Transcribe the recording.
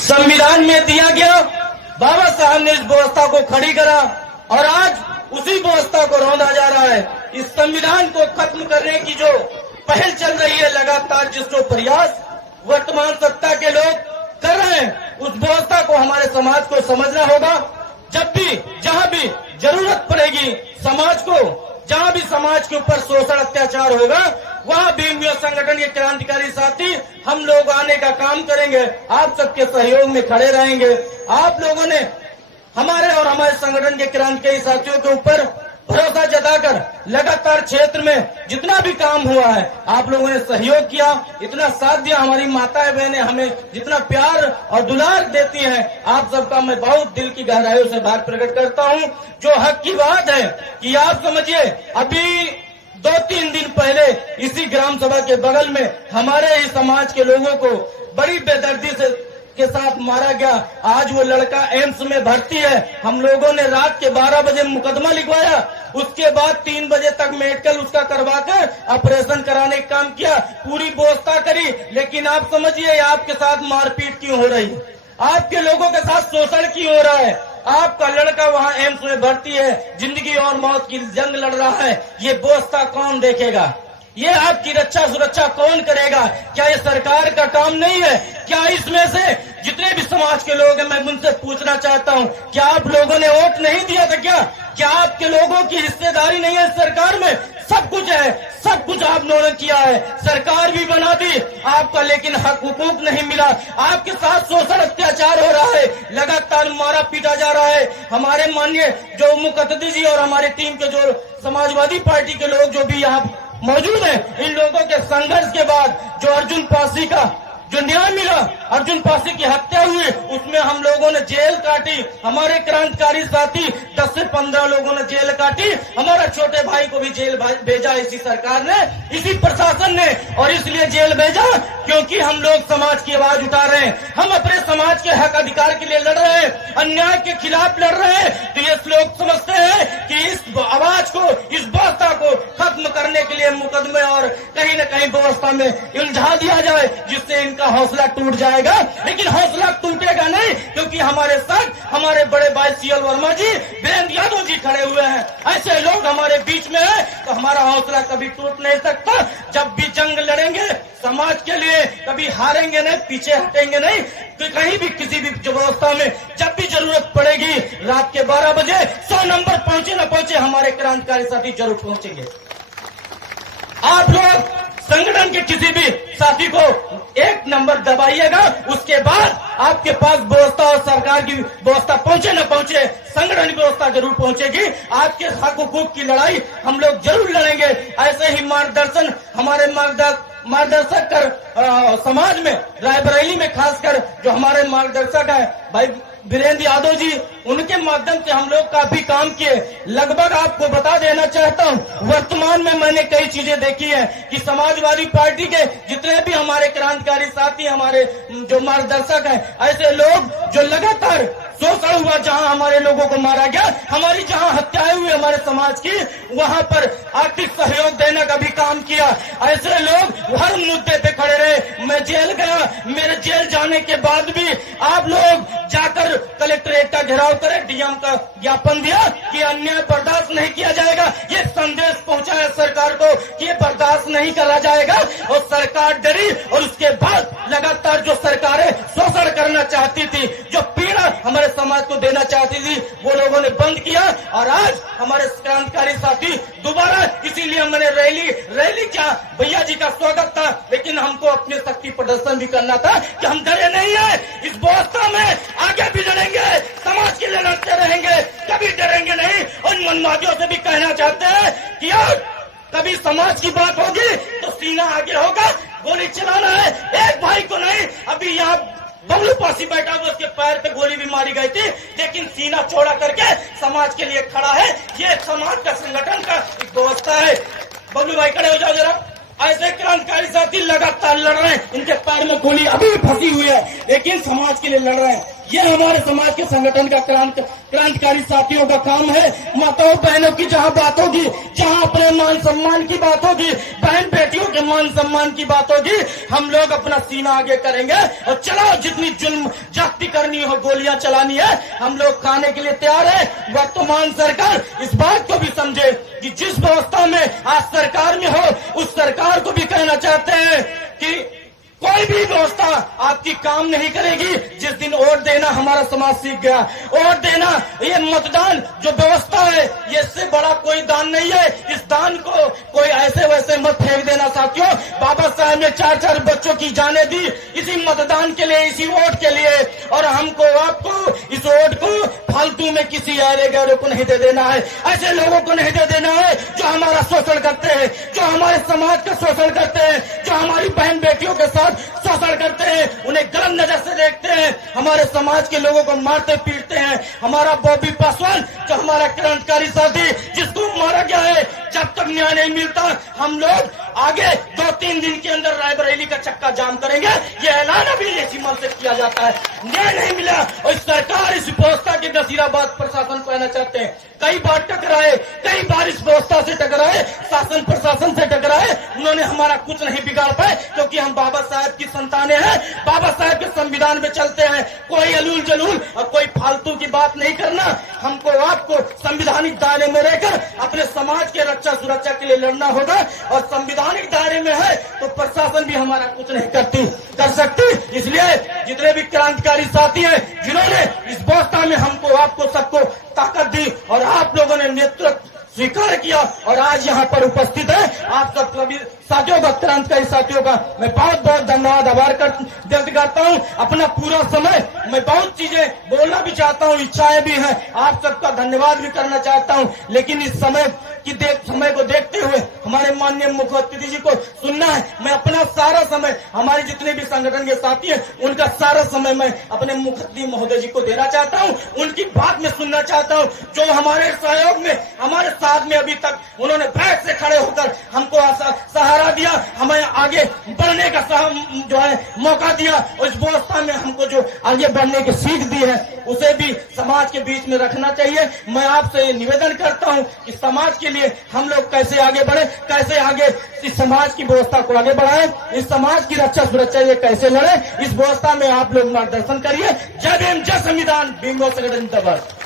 संविधान में दिया गया, बाबा साहब ने इस व्यवस्था को खड़ी करा और आज उसी व्यवस्था को रौंदा जा रहा है। इस संविधान को खत्म करने की जो पहल चल रही है, लगातार जिसको प्रयास वर्तमान सत्ता के लोग कर रहे हैं, उस व्यवस्था को हमारे समाज को समझना होगा। जब भी जहां भी जरूरत पड़ेगी समाज को, जहां भी समाज के ऊपर शोषण अत्याचार होगा, वहां भीम युवा संगठन के क्रांतिकारी साथी हम लोग आने का काम करेंगे। आप सबके सहयोग में खड़े रहेंगे। आप लोगों ने हमारे और हमारे संगठन के क्रांतिकारी साथियों के ऊपर भरोसा जताकर लगातार क्षेत्र में जितना भी काम हुआ है आप लोगों ने सहयोग किया, इतना साथ दिया। हमारी माताएं बहनें हमें जितना प्यार और दुलार देती हैं, आप सबका मैं बहुत दिल की गहराइयों से आभार प्रकट करता हूं। जो हक की बात है कि आप समझिए, अभी 2-3 दिन पहले इसी ग्राम सभा के बगल में हमारे ही समाज के लोगों को बड़ी बेदर्दी से के साथ मारा गया। आज वो लड़का एम्स में भर्ती है। हम लोगों ने रात के 12 बजे मुकदमा लिखवाया, उसके बाद 3 बजे तक मेडिकल उसका करवाकर ऑपरेशन कराने का काम किया, पूरी व्यवस्था करी। लेकिन आप समझिए आपके साथ मारपीट क्यों हो रही है, आपके लोगों के साथ शोषण क्यों हो रहा है। आपका लड़का वहां एम्स में भर्ती है, जिंदगी और मौत की जंग लड़ रहा है। ये व्यवस्था कौन देखेगा, ये आपकी रक्षा सुरक्षा कौन करेगा। क्या ये सरकार का काम नहीं है? क्या इसमें से जितने भी समाज के लोग हैं, मैं उनसे पूछना चाहता हूं, क्या आप लोगों ने वोट नहीं दिया था? क्या आपके लोगों की हिस्सेदारी नहीं है सरकार में? सब कुछ है, सब कुछ आप लोगों ने किया है, सरकार भी बना दी आपका, लेकिन हक हुकूक नहीं मिला। आपके साथ शोषण अत्याचार हो रहा है, लगातार मारा पीटा जा रहा है। हमारे माननीय जो मुकद्दस जी और हमारी टीम के जो समाजवादी पार्टी के लोग जो भी यहाँ मौजूद है, इन लोगों के संघर्ष के बाद जो अर्जुन पासी का जो न्याय मिला, अर्जुन पासी की हत्या हुई, उसमें हम लोगों ने जेल काटी। हमारे क्रांतिकारी साथी 10 से 15 लोगों ने जेल काटी। हमारा छोटे भाई को भी जेल भेजा इसी सरकार ने, इसी प्रशासन ने। और इसलिए जेल भेजा क्योंकि हम लोग समाज की आवाज उठा रहे हैं, हम अपने समाज के हक अधिकार के लिए लड़ रहे हैं, अन्याय के खिलाफ लड़ रहे हैं। तो ये लोग समझते हैं कि इस आवाज को, इस व्यवस्था को खत्म करने के लिए मुकदमे और कहीं न कहीं व्यवस्था में उलझा दिया जाए, जिससे इनका हौसला टूट जाएगा। लेकिन हौसला टूटेगा नहीं, क्योंकि हमारे साथ हमारे बड़े भाई सीएल वर्मा जी, वीरेंद्र यादव जी खड़े हुए हैं। ऐसे लोग हमारे बीच में है तो हमारा हौसला कभी टूट नहीं सकता। जब भी जंग लड़ेंगे समाज के लिए, कभी हारेंगे नहीं, पीछे हटेंगे नहीं। तो कहीं भी किसी भी व्यवस्था में जब भी जरूरत पड़ेगी, रात के 12 बजे 100 नंबर पहुंचे न पहुंचे, हमारे क्रांतिकारी साथी जरूर पहुंचेंगे। आप लोग संगठन के किसी भी साथी को 1 नंबर दबाइएगा, उसके बाद आपके पास व्यवस्था और सरकार की व्यवस्था पहुंचे न पहुंचे, संगठन की व्यवस्था जरूर पहुंचेगी। आपके हक हुकूक की लड़ाई हम लोग जरूर लड़ेंगे। ऐसे ही मार्गदर्शन हमारे मार्गदर्शक कर समाज में, रायबरेली में खासकर जो हमारे मार्गदर्शक है भाई वीरेंद्र यादव जी, उनके माध्यम से हम लोग काफी काम किए। लगभग आपको बता देना चाहता हूं, वर्तमान में मैंने कई चीजें देखी है कि समाजवादी पार्टी के जितने भी हमारे क्रांतिकारी साथी, हमारे जो मार्गदर्शक हैं, ऐसे लोग जो लगातार शोषण हुआ, जहां हमारे लोगों को मारा गया, हमारी जहां हत्याएं हुई हमारे समाज की, वहां पर आर्थिक सहयोग देने का भी काम किया। ऐसे लोग हर मुद्दे पे खड़े रहे। मैं जेल गया, मेरे जेल जाने के बाद भी आप लोग जाकर कलेक्ट्रेट का घेराव करे, डीएम का ज्ञापन दिया कि अन्याय बर्दाश्त नहीं किया जाएगा। ये संदेश पहुंचाया सरकार को कि ये बर्दाश्त नहीं करा जाएगा। और सरकार डरी, और उसके बाद लगातार जो सरकारें शोषण करना चाहती थी, जो पीड़ा हमारे समाज को देना चाहती थी, वो लोगों ने बंद किया। और आज हमारे क्रांतिकारी साथी दोबारा, इसीलिए मैंने रैली क्या भैया जी का स्वागत था, लेकिन हमको अपने शक्ति प्रदर्शन भी करना था कि हम डरे नहीं है। इस व्यवस्था में आगे भी लड़ेंगे, समाज के लिए लड़ते रहेंगे, कभी डरेंगे नहीं। उन मनमादियों से भी कहना चाहते हैं कि यार कभी समाज की बात होगी तो सीना आगे होगा, गोली चलाना है, एक भाई को नहीं। अभी यहाँ बबलू पासी बैठा हुआ, उसके पैर पे गोली भी मारी गई थी, लेकिन सीना चौड़ा करके समाज के लिए खड़ा है। ये समाज का संगठन का एक व्यवस्था है। बबलू भाई खड़े हो जाओ जरा। ऐसे क्रांतिकारी साथी लगातार लड़ रहे हैं, इनके पैर में गोली अभी फंसी हुई है, लेकिन समाज के लिए लड़ रहे हैं। ये हमारे समाज के संगठन का क्रांतिकारी साथियों का काम है। माताओं बहनों की जहाँ बात होगी, जहाँ अपने मान सम्मान की बात होगी, बहन बेटियों के मान सम्मान की बात होगी, हम लोग अपना सीना आगे करेंगे और चलाओ जितनी जुल्म जाति करनी हो, गोलियां चलानी है, हम लोग खाने के लिए तैयार है। वर्तमान सरकार इस बात को भी समझे कि जिस व्यवस्था में आज सरकार में हो, उस सरकार को भी कहना चाहते हैं कि कोई भी व्यवस्था आपकी काम नहीं करेगी जिस दिन वोट देना हमारा समाज सीख गया। वोट देना, ये मतदान जो व्यवस्था है, ये इससे बड़ा कोई दान नहीं है। इस दान को कोई ऐसे वैसे मत फेंक देना साथियों। बाबा साहब ने 4-4 बच्चों की जानें दी इसी मतदान के लिए, इसी वोट के लिए, और हमको आपको इस वोट को फालतू में किसी अरे गहरे को नहीं दे देना है। ऐसे लोगों को नहीं दे देना है जो हमारा शोषण करते हैं, जो हमारे समाज का शोषण करते हैं, जो हमारी बहन बेटियों के साथ शोषण करते हैं, उन्हें गलत नजर से देखते हैं, हमारे समाज के लोगों को मारते पीटते हैं। हमारा बॉबी पासवान जो हमारा क्रांतिकारी साथी, जिसको मारा गया है, जब तक न्याय नहीं मिलता हम लोग आगे 2-3 दिन के अंदर रायबरेली का चक्का जाम करेंगे। ये ऐलान अभी इसी मन से किया जाता है। न्याय नहीं मिला और सरकार इस व्यवस्था के नसीराबाद प्रशासन को कहना चाहते हैं। कई बार टकराए, कई बार इस व्यवस्था से टकराए, शासन प्रशासन से टकराए, उन्होंने हमारा कुछ नहीं बिगाड़ पाए, क्योंकि हम बाबा साहब की संतानें हैं, बाबा साहब के संविधान में चलते हैं। कोई अलूल जलूल और कोई फालतू की बात नहीं करना। हमको आपको संविधानिक दायरे में रहकर अपने समाज के रक्षा सुरक्षा के लिए लड़ना होगा, और संविधानिक दायरे में है तो प्रशासन भी हमारा कुछ नहीं कर सकती। इसलिए जितने भी क्रांतिकारी साथी हैं, जिन्होंने इस व्यवस्था में हमको आपको सबको ताकत दी और आप लोगों ने नेतृत्व स्वीकार किया और आज यहाँ पर उपस्थित है, आप सब सभी साथियों का, क्रांतिकारी साथियों का मैं बहुत बहुत धन्यवाद आभार व्यक्त करता हूँ। अपना पूरा समय मैं बहुत चीजें बोलना भी चाहता हूँ, इच्छाएं भी हैं, आप सबका धन्यवाद भी करना चाहता हूँ, लेकिन इस समय को देखते हुए हमारे माननीय मुख्य अतिथि जी को सुनना है। मैं अपना सारा समय, हमारे जितने भी संगठन के साथी हैं, उनका सारा समय मैं अपने मुख्य अतिथि महोदय जी को देना चाहता हूँ। उनकी बात में सुनना चाहता हूँ, जो हमारे सहयोग में, हमारे साथ में अभी तक उन्होंने बैठ से खड़े होकर हमको सहारा दिया, हमें आगे बढ़ने का जो है मौका दिया, और इस व्यवस्था में हमको जो आगे बढ़ने की सीख दी है, उसे भी समाज के बीच में रखना चाहिए। मैं आपसे निवेदन करता हूँ कि समाज के लिए हम लोग कैसे आगे बढ़े, कैसे आगे इस समाज की व्यवस्था को आगे बढ़ाएं, इस समाज की रक्षा सुरक्षा ये कैसे लड़े, इस व्यवस्था में आप लोग मार्गदर्शन करिए। जय भीम, जय संविधान, भीम संगठन जिंदाबाद।